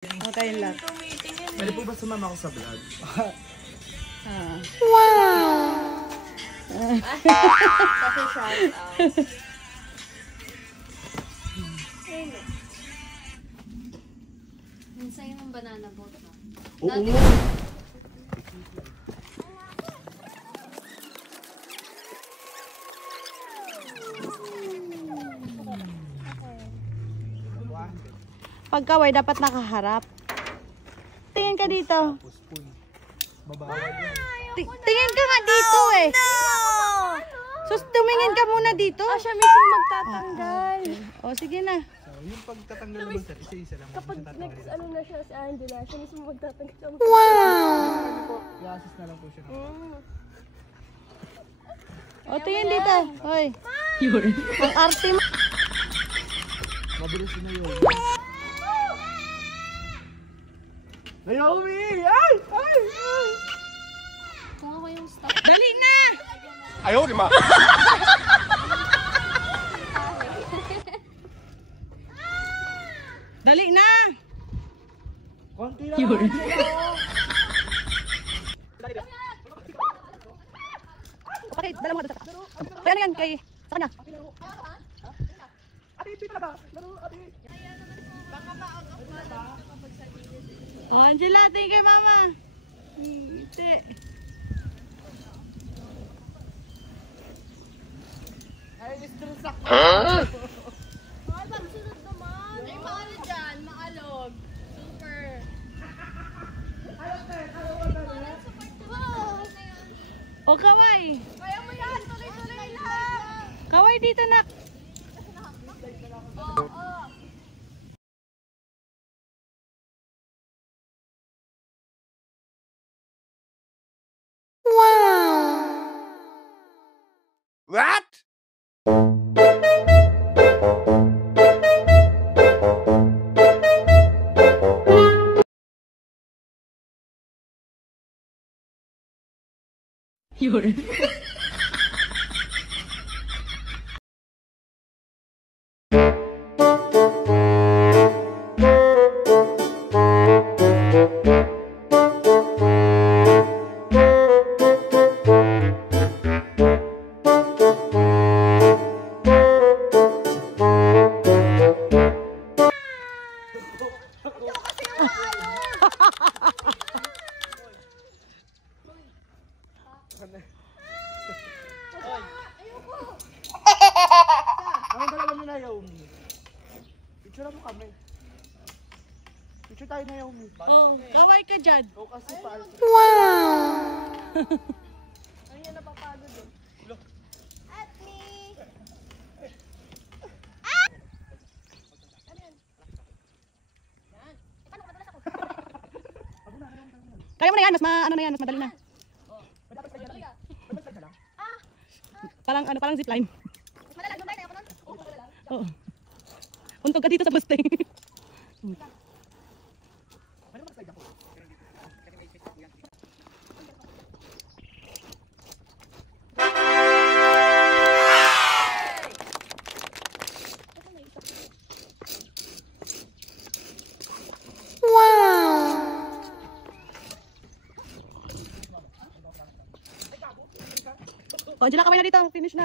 Okay lang. Pwede po ba sumama ko sa vlog? Wow! Kasi shout out. Minsan yung banana boat na. Oo. Pagkaway, dapat nakaharap. Tingin ka dito. Tingin ka nga dito eh. Sus, tumingin ka muna dito. Siya mismo magtatanggal. O, sige na. So, yung pagtatanggal naman sir, isa-isa lang. Kapag next ano na siya si Angela, siya mismo magtatanggal. I-assist na lang po siya. O, tingin dito. Hoy. Ang arte mo. Mabilis na yun. Naomi! Ay! Ay! Ay! Kung ako yung stop. Dali na! Ayaw, di ma! Dali na! Konti lang! Yun! Okay, dala mo ka doon. Kaya ano yan, kay... Sa kanya. Ate, ito na ba? Laro, ate! O, Angela, tingin kay mama. Hindi. Ay, stress ako! Ay, pagsunod naman. Ay, maano dyan, maalog. Super. O, kaway. Kaya mo yan, tuloy-tuloy lang. Kaway dito, nak. What? Yun. Anong dalawa nyo na, Naomi? Picture mo kami. Picture tayo na, Naomi. Oh, kaway ka dyan. O kasi paal. Ano yan napapagod eh. At me. Kaya mo na yan, mas ano na yan, mas madali na. Parang ano, parang zipline. Oo. Untog ka dito sa Mustang. O, Angela, kamay na dito. Finish na.